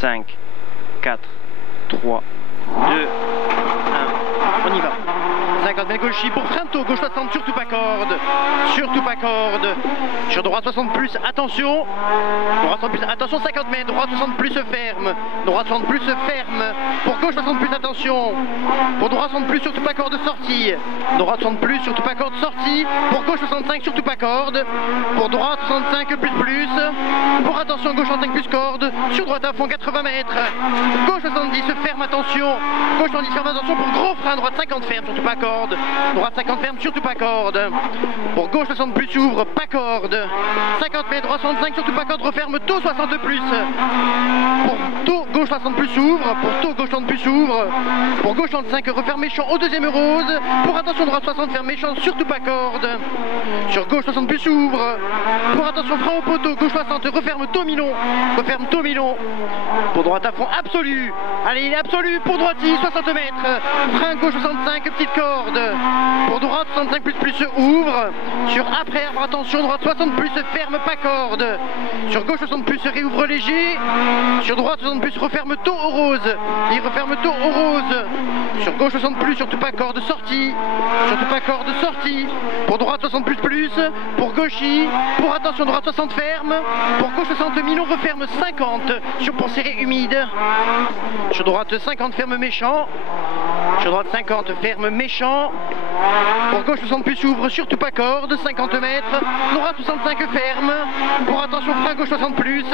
5, 4, 3, 2, 1. On y va. 50 mètres gauchis pour Frinto, gauche 60, surtout pas corde. Surtout pas corde. Sur droite 60 plus, attention. Droite 60 plus, attention 50 mètres. Droite 60 plus, ferme. Droite 60 plus, ferme. Pour gauche 60 plus, attention. Pour droite 60 plus, surtout pas corde, sortie. Droite 60 plus, surtout pas corde, sortie. Pour gauche 65, surtout pas corde. Pour droite 65 plus plus. Pour attention, gauche 65 plus corde. Sur droite à fond 80 mètres. Gauche 70, ferme, attention. Gauche 70, ferme, attention. Pour gros frein, droite 50 ferme, surtout pas corde. Droite 50 ferme, surtout pas corde. Pour gauche 60 plus ouvre, pas corde. 50 mètres, droite 65, surtout pas corde, referme taux 60 plus. Pour taux gauche 60 plus ouvre. Pour taux gauche 60 plus ouvre. Pour gauche 65 referme méchant au deuxième rose. Pour attention droite 60 ferme méchant, surtout pas corde. Sur gauche 60 plus ouvre. Pour attention frein au poteau, gauche 60 referme taux milon. Referme taux milon. Pour droite à fond absolu. Allez, il est absolu pour droiti 60 mètres. Frein gauche 65, petite corde. Pour droite 65 plus plus ouvre. Sur après arbre, attention droite 60 plus ferme pas corde. Sur gauche 60 plus réouvre léger. Sur droite 60 plus referme taux au rose. Il referme taux au rose. Sur gauche 60 plus surtout pas corde sortie. Surtout pas corde sortie. Pour droite 60 plus plus. Pour gauchis. Pour attention droite 60 ferme. Pour gauche 60 milon referme 50. Sur pour serré humide. Sur droite 50 ferme méchant. Sur droite 50 ferme méchant. Pour gauche 60 plus ouvre, surtout pas corde, 50 mètres. Droite 65 ferme. Pour attention frein gauche 60 plus.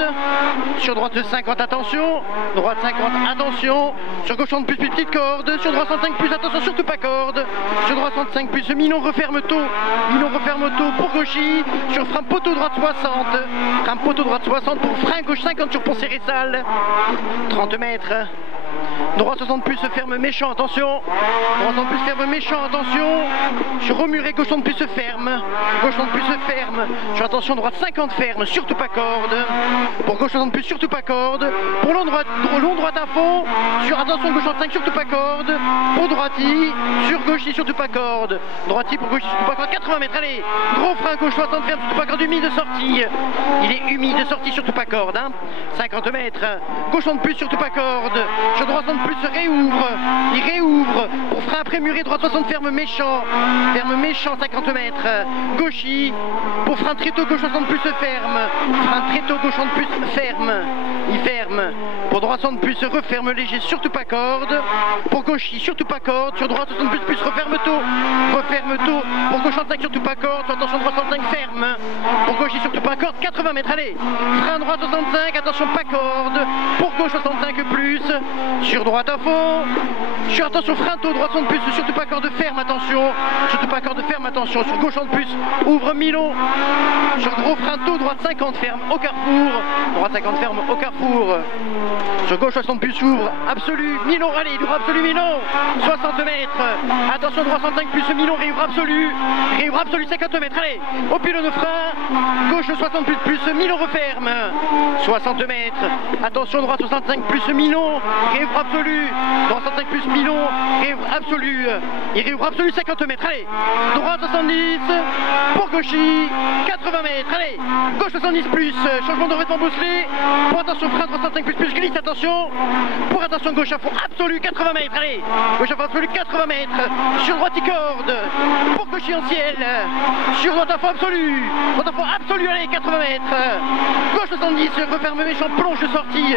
Sur droite 50 attention. Droite 50 attention. Sur gauche 60 plus petite corde. Sur droite 65 plus attention, surtout pas corde. Sur droite 65 plus milon referme taux. Milon referme taux pour gauchis. Sur frein poteau droite 60. Frein poteau droite 60 pour frein gauche 50 sur pont serré sale. 30 mètres. Droite 60 plus ferme méchant, attention. Droite 60 plus ferme méchant, attention. Sur Romuré, gauche 60 plus ferme. Gauche 60 plus ferme. Sur attention, droite 50 ferme, surtout pas corde. Pour gauche 60 plus, surtout pas corde. Pour long droite à fond. Sur attention, gauche 65, surtout pas corde. Pour droiti, sur gauchi, surtout pas corde. Droiti pour gauchi, surtout pas corde. 80 mètres, allez. Gros frein, gauche 60 ferme, surtout pas corde. Humide de sortie. Il est humide de sortie, surtout pas corde. Hein. 50 mètres. Gauche 60 plus, surtout pas corde. Sur droite 60 plus réouvre, il réouvre pour frein après muré, droite 60 ferme méchant 50 mètres, gauchis, pour frein très tôt gauche 60 plus ferme, frein très tôt gauche 60 plus ferme, il ferme, pour droite 60 plus referme léger, surtout pas corde, pour gauchis, surtout pas corde, sur droite 60 plus referme tôt, pour gauche 65 surtout pas corde, sur attention droite 65 ferme, pour gauchis surtout pas corde, 80 mètres, allez, frein droite 65, attention pas corde, pour gauche 65 plus, sur droite à fond, sur attention frein tôt, droite 60 plus, surtout pas corde ferme, attention, surtout pas corde ferme, attention, sur gauche 60 plus, ouvre milon, sur gros frein tôt, droite 50 ferme au carrefour, droite 50 ferme au carrefour, sur gauche 60 plus ouvre, absolu, milon, allez, il ouvre absolu milon, 60 mètres, attention droite 65 plus milon, réouvre absolu 50 mètres, allez, au pylône frein, gauche 60 plus milon referme, 60 mètres, attention droite 65 plus milon, réouvre absolu, droite 65 plus milon, réouvre absolu, il réouvre absolu 50 mètres, allez, droite 70, pour gauchis, 80 mètres, allez, gauche 70 plus, changement de revêtement bosselé, pour attention frein droite 65 plus glisse, attention, pour attention gauche à fond absolu 80 mètres, allez, gauche à fond absolu 80 mètres, sur droite il corde, pour gauchis en ciel, sur droite à fond absolu, allez, 80 mètres, gauche 70, referme méchant, plonge sortie,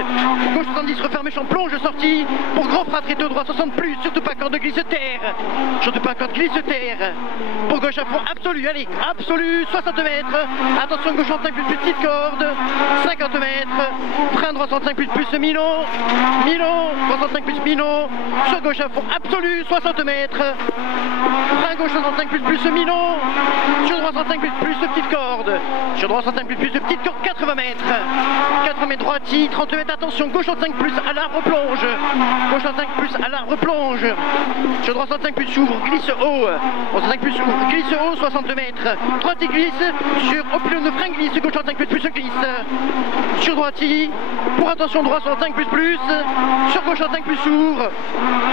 gauche 70, referme méchant, plonge sortie, pour gros frein très tôt, droite 60 plus, surtout pas corde glisse terre, surtout pas corde glisse terre, pour gauche à fond absolu, allez, absolu, 60 mètres, attention gauche 65 plus petite corde, 50 mètres, frein droite 65 plus milon, 65 plus milon, sur gauche à fond absolu, 60 mètres, frein gauche 65 plus milon, sur droite 65 plus petite corde, sur droite 65 plus petite corde, 80 mètres, 80 mètres droiti, 30 mètres, attention, gauche 65 plus à l'arbre plonge, gauche 65 plus à l'arbre plonge, sur droite 65 plus ouvre, glisse haut, 65 plus ouvre, glisse haut, 60 mètres, droite il glisse, sur au pylône de frein glisse, gauche 65 plus glisse, sur droiti, pour attention droite 65 plus, sur gauche 65 plus ouvre,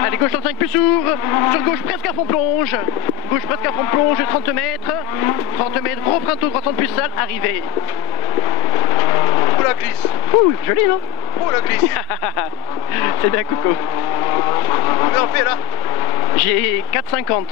allez gauche 65 plus ouvre, sur gauche presque à fond plonge, gauche presque à fond plonge, 30 mètres, gros frein tôt, droite 60 plus sale, arrivé. Ou la glisse. Ouh, joli non? Oh la glisse. C'est bien Coco. Combien on fait là? J'ai 4,50.